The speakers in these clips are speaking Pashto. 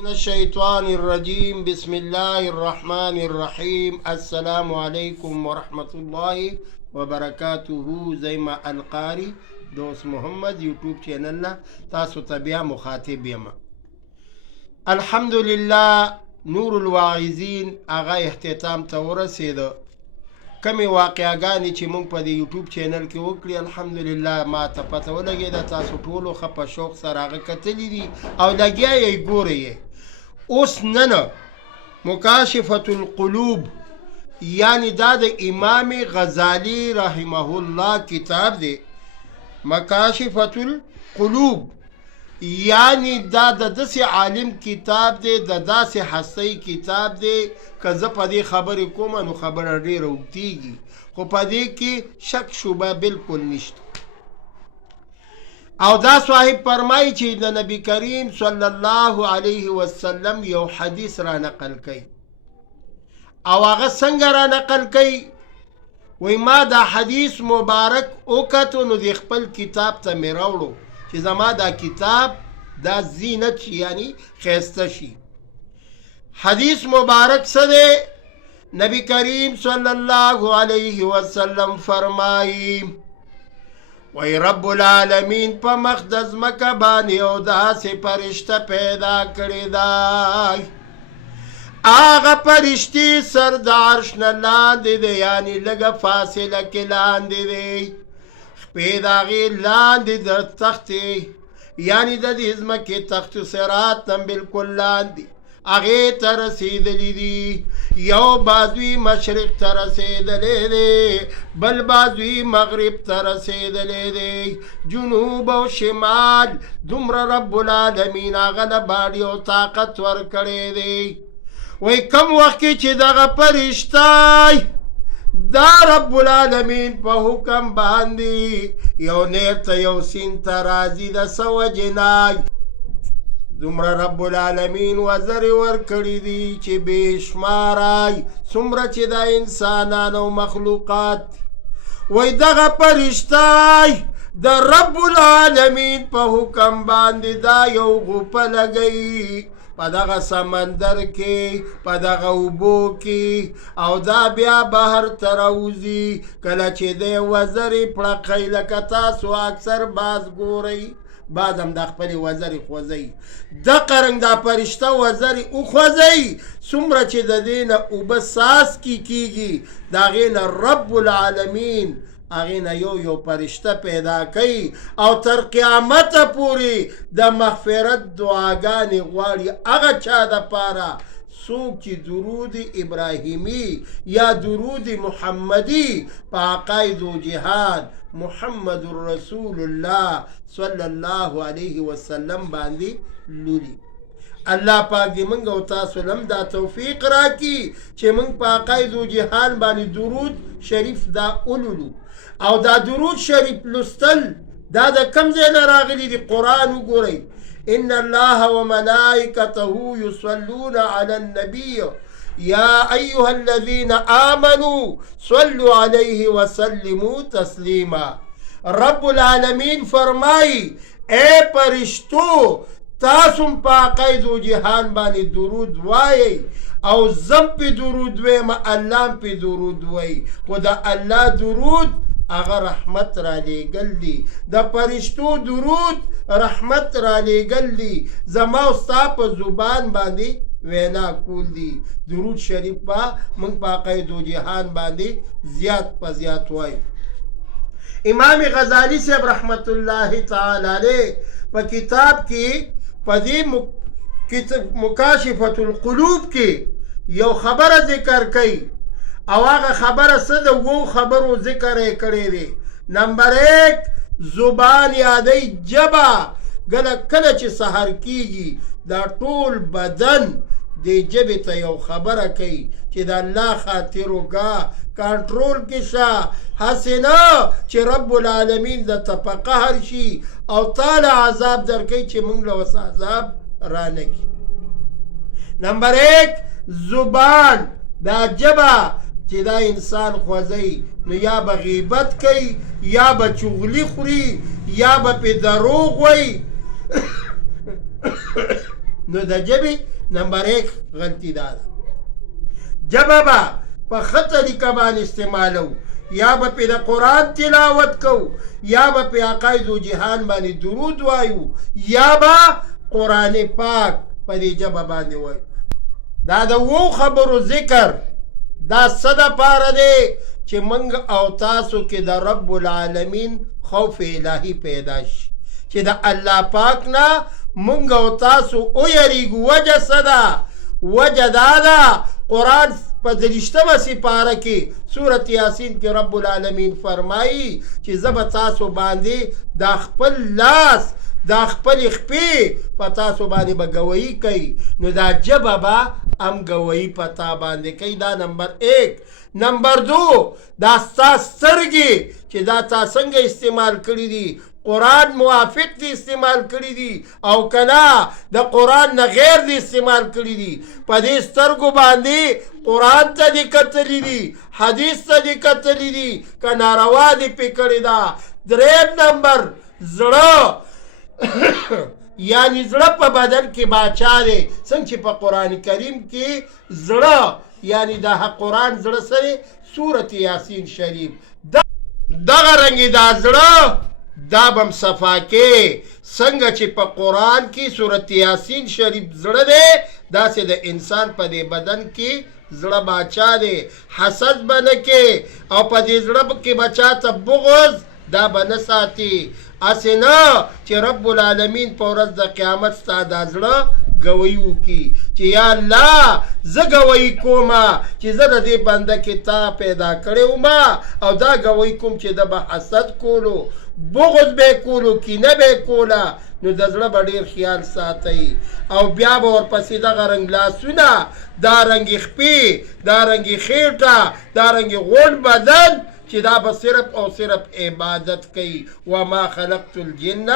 من الشيطان الرجيم بسم الله الرحمن الرحيم السلام عليكم ورحمة الله وبركاته. زيما القاري دوست محمد يوتيوب چینل تاسو تبیا مخاطب یما. الحمد لله نور الواعظین اغا اختتام ته ورسېده. کمی واقعاګانې چې مونږ په دې یوټیوب چینل کې وکړي الحمدلله ما ته پته ولګېده تاسو ټولو ښه په شوق سره هغه کتلي دي او لګیا یې ګورئ یې. اوس نن مکاشفة القلوب یعنی دا د امام غزالی رحمه الله کتاب دی. مکاشفة القلوب یعنی دا د داسې عالم کتاب دی، د داسې هستی کتاب دی که زه په دې خبرې کوم نو خبره ډېره اوږدېږي، خو په دې کې شک شبه بالکل نشته. او دا صاحب فرمایي چې د نبی کریم صلی الله علیه وسلم یو حدیث را نقل کوي او هغه څنګه را نقل کوي؟ وی ما دا حدیث مبارک وکتو نو د خپل کتاب ته مې راوړو چې زما دا کتاب دا زینت شي یعنی خیسته شي. حدیث مبارک څه دی؟ نبی کریم صلی الله علیه وسلم فرمایي وی رب العالمین په مخ د ځمکه باندې یو داسې فرشته پیدا کړې ده. هغه فرشتې سر د عرش نه لاندې دی یعنی لږه فاصله کې لاندې دی. خپې د هغې لاندې د تختې یعنی د دې ځمکې تخت صراط نه بلکل لاندې هغې ته رسېدلي دي. یو بازوی مشرق ته رسېدلی دی، بل بازوی مغرب ته رسېدلی دی، جنوب او شمال دومره رب العالمین هغه له باډي او طاقت ورکړی دی. وی کم وخت کې چې دغه فرشته دا رب العالمین په حکم باندې یو نیر ته یو سین ته راځي د څه وجې نه دومره رب العالمین وزرې ورکړي دي چې بېشماره څومره چې دا انسانان او مخلوقات. وی دغه فرشته د رب العالمین په حکم باندې دا یو غوپه لګوي په دغه سمندر کې په دغه اوبو کې او دا بیا بهر ته راوځي. کله چې دی وزرې پړقی لکه تاسو اکثر باز ګورئ بعد هم دا خپلې وزرې خوځوي، دقه رنګ دا فرشته وزرې وخوځوي څومره چې د دې نه اوبه څاڅکي کېږي د هغې نه رب العالمین هغې نه یو فرشته پیدا کوي او تر قیامته پورې د مغفرت دعاګانې غواړي هغه چا دپاره څوک چې درود ابراهیمي یا درود محمدي په عقاید و جهاد محمد رسول الله صلی الله علیه وسلم باندې لولي. الله پاک دې موږ او تاسو لم دا توفیق راکړي چې موږ په عقاید و جهاد باندې درود شریف دا اولولو. او دا درود شریف لستل دا د کوم ځای نه راغلي دي؟ قرآن وګورئ. ان الله وملائكته يصلون على النبي يا أيها الذين آمنوا صلوا عليه وسلموا تسليما. رب العالمین فرمائی اے پرشتو تاسم پا قید و جہان بانی درود وائی او زم پی درود وی ما اللہ پی درود وی. خدا اللہ درود اگر رحمت را لیگل دی، دا پرشتو درود رحمت را لیگل دی، زما استا پا زبان باندی وینا کول دی. درود شریف با منگ پا قید و جہان باندی زیاد پا زیاد وائی. امام غزالی صاحب رحمت اللہ تعالی علیہ پا کتاب کی پا دی مکاشفة القلوب کی یو خبر ذکر کئی او هغه خبره څه د وو خبرو ذکر یې کړی دی. نمبر 1 زبان یادی جبا کله چې سحر کیږي دا ټول بدن د جبې ته یو خبره کوي چې د الله خاطر وکړه کنټرول کې شه، هسې نه چې رب العالمین درته په قهر شي او تاله عذاب درکوي چې موږ له اوس عذاب رانه کړي. نمبر 1 زبان دا جبه چې دا انسان خوځوي نو یا به غیبت کوي یا به چغلي خوري یا به پې دروغ وایي نو د ژبې نمبر 1 غلطي دا ده ژبه به په ښه طریقه باندې استعمالو یا به پې د قرآن تلاوت کوو یا به پې عقاید و جهان باندې درود وایو یا به قرآن پاک په دې ژبه باندې وایو دا د 2 خبرو ذکر دا څه دپاره دی چې موږ او تاسو کې د رب العالمین خوف الهي پیدا شي چې د الله پاک نه موږ او تاسو ویریږو وجه څه ده وجه دا ده قرآن په 30مه سپاره کې سورت یاسین کې رب العالمین فرمایي چې زه به تاسو باندې دا خپل لاس دا خپل خپې په تاسو باندې به ګویي کوي نو دا ژبه به هم ګویي په تا باندې کوي دا نمبر 1 نمبر 2 دا ستا سترګې چې دا تا څنګه استعمال کړي دي قرآن موافق دی استعمال کړي دي او کنا د قرآن نه غیر دی استعمال کړي دي په دې سترګو باندې قرآن ته دې کتلي دي حدیث ته دې کتلي دي که ناروا دې پې کړې ده 3 نمبر زړه یعنی زړه په بدن کې باچا دی څنګه چې په قرآن کریم کې زړه یعنی دا قرآن زړه سره سورت یاسین شریف دغه رنګې دا زړه دا بم صفا کې څنګه چې په قرآن کې سورت یاسین شریف زړه دی داسې د انسان په دې بدن کې زړه باچا دی حسد به نه کې او په دې زړه کې بچا ته بغض دا به نه ساتي اسې نه چې رب العالمین په ورځ د قیامت ستا دا زړه ګویي وکړي چې یا الله زه ګویي کومه چې زه د دې بنده کې تا پیدا کړی ومه او دا ګویي کوم چې د به حسد کولو بغض به کولو کینه به کوله نو د زړه به ډېر خیال ساتئ او بیا به ورپسې دغه رنګ لاسونه دا رنګې خپې دا رنګې خېټه دا رنګې غوڼ بدن چې دا به صرف او صرف عبادت کوي وما خلقت الجن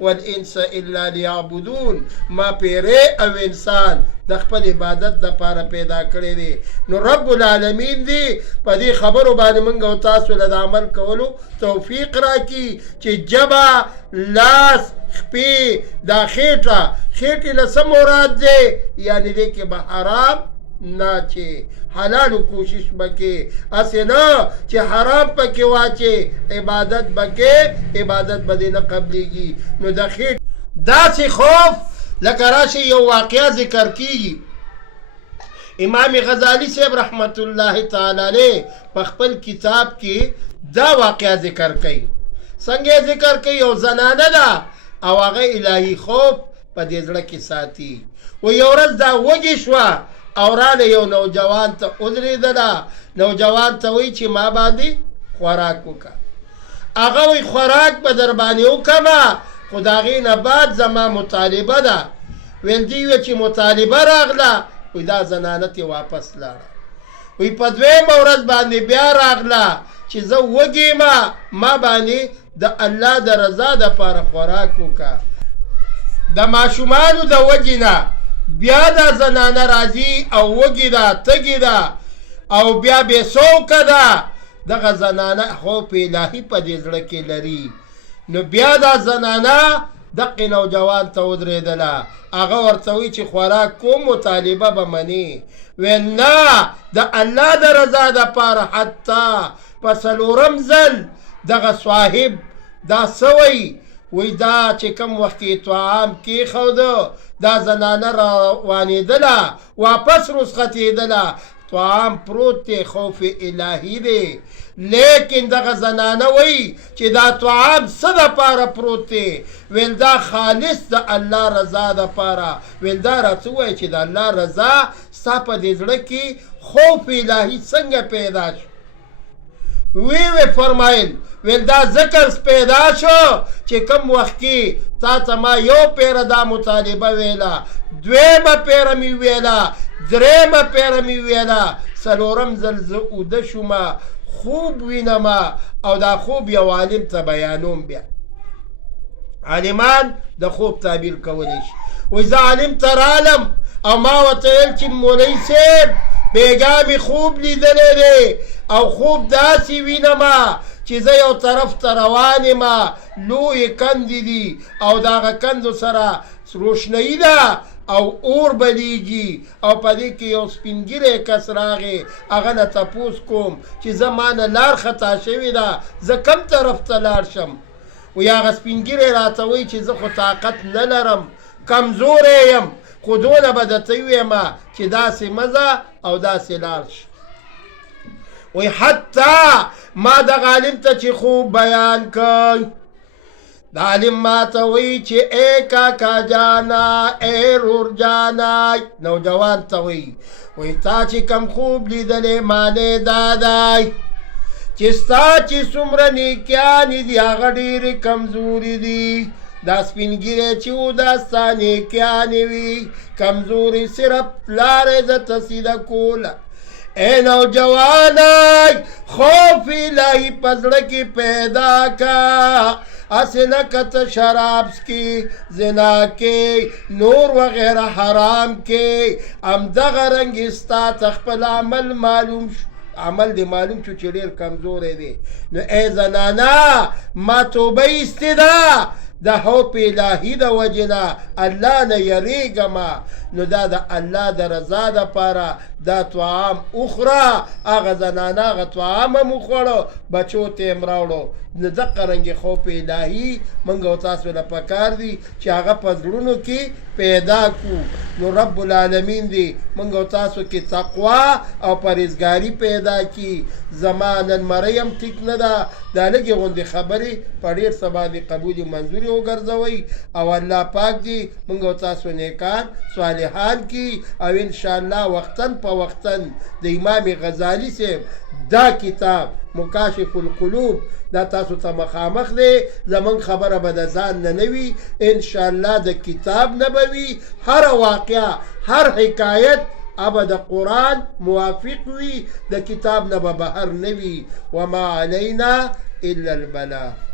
والانس الا ليعبدون ما پیرې او انسان د خپل عبادت دپاره پیدا کړی دی نو رب العالمین دی په دې خبرو باندې موږ او تاسو له د عمل کولو توفیق راکړي چې ژبه لاس خپې دا خېټې له څه مراد دی یعنی دی کې به حرام نه چې حلالو کوشش بکې اسې نه چې حرام پکې واچې عبادت بکې عبادت به دې نه قبلېږي نو د خېټ داسې خوف لکه راشي یو واقعه ذکر کیږي امام غزالی صاحب رحمت الله تعالی علیه په خپل کتاب کې دا واقعه ذکر کوي څنګه ذکر کوي یو زنانه ده او هغه الهي خوف په دې زړه کې ساتي و یو ورځ دا وږې شوه او راله یو نوجوان ته ودرېدله نوجوان ته وایي چې ما باندې خوراک وکړه هغه وایي خوراک به در باندې وکړمه خو د هغې نه بعد زما مطالبه ده ویل دې ویل چې مطالبه راغله وایي دا زنانه ترې واپس لاړه وایي په 2مه ورځ باندې بیا راغله چې زه وږې ما باندې د الله د رضا دپاره خوراک وکړه د ماشومانو د وجې نه بیا دا زنانه راځي او وږې ده تږې ده او بیا بې سوکه ده دغه زنانه خوف الهي په دې زړه کې لري نو بیا دا زنانه دقې نوجوان ته ودرېدله هغه ورته وایي چې خوراک کوم مطالبه به منې ویل نه د الله د رضا دپاره حتی په 4م ځل دغه صاحب دا څه وایي وی دا چې کوم وخت کې طعام کېښوده دا زنانه روانېدله واپس رخصتېدله طعام پروت دی خوف الهي دی لیکن دغه زنانه وایي چې دا طعام څه دپاره پروت دی ویل دا خالص د الله رضا دپاره ویل دا راڅه وایي چې د الله رضا ستا په دې زړه کې خوف الهي څنګه پیدا شو وی فرمایل ویل دا ذکر پیدا شو چې کم وخت کې تا ته ما یو پیره دا مطالبه ویله 2مه پیره مې ویله 3مه پیره مې ویله 4م ځل زه اوده شومه خوب وینمه او دا خوب یو عالم ته بیانوم بیا عالمان د خوب تعبیر کولی شي وایي زه عالم ته رالم او ما ورته ویل چې مولوي صاحب بیګا مې خوب لیدلی دی او خوب داسې وینمه چې زه یو طرف ته روان یم لویې کندې دي او د هغه کندو سره روشنایي ده او اور بلیږي او په دې کې یو سپین ږیری کس راغی هغه نه تپوس کوم چې زما نه لار خطا شوې ده زه کم طرف ته لاړ شم وی هغه سپین ږیری راته وایي چې زه خو طاقت نه لرم کمزوری یم خو دونه به درته ووایم چې داسې مه ځه او داسې لاړ شه وی حتی ما دغه عالم ته چې خوب بیان کوي دا عالم ما ته وی چې ای کاکا جانا ای رور جانا نوجوان ته وی تا چې کم خوب لیدلی معنی دا دی چې ستا چې څومره نیکیانې دي هغه ډېرې کمزوري دي دا سپین ږیری چې و دا ستا نیکیانې وي کمزوري صرف لارې درته سیده کوله اے نوجوانای خوف الهی په زړه کې پیدا کا اسې نه که ته شراب څکې زنا کې نور وغیره حرام کې همدغه رنګې ستا ته خپل عمل معلوم شو عمل دی معلوم شو چې ډېر کمزوری دی نو ای زنانا ما توبه ایستې ده د خوف الهي د وجې نه الله نه یریږم نو دا د الله د رضا دپاره دا طعام وخوره هغه زنانه هغه طعام هم وخوړو بچو ته یې هم راوړو نو دقه رنګې خوف الهي موږ او تاسو له پکار دي چې هغه په زړونو کې پیدا کړو نو رب العالمین دی موږ او تاسو کې تقوا او پرهیزګاري پیدا کړي زما نن مرۍ هم ټیک نه ده دا لږې غوندې خبرې په ډېر څه باندې قبولې منظورې وګرځوئ او الله پاک دی موږ او تاسو نیکان صالحان کی او انشاءالله وقتاً په وقتاً د امام غزالی صاحب دا کتاب مکاشف القلوب دا تاسو ته مخامخ دی زمون خبره به د ځان نه نه وي انشاءالله د کتاب نه به وي هر واقعه هر حکایت ابا د قرآن موافق وي د کتاب نه به بهر نه وي وما علینا الا البلاغ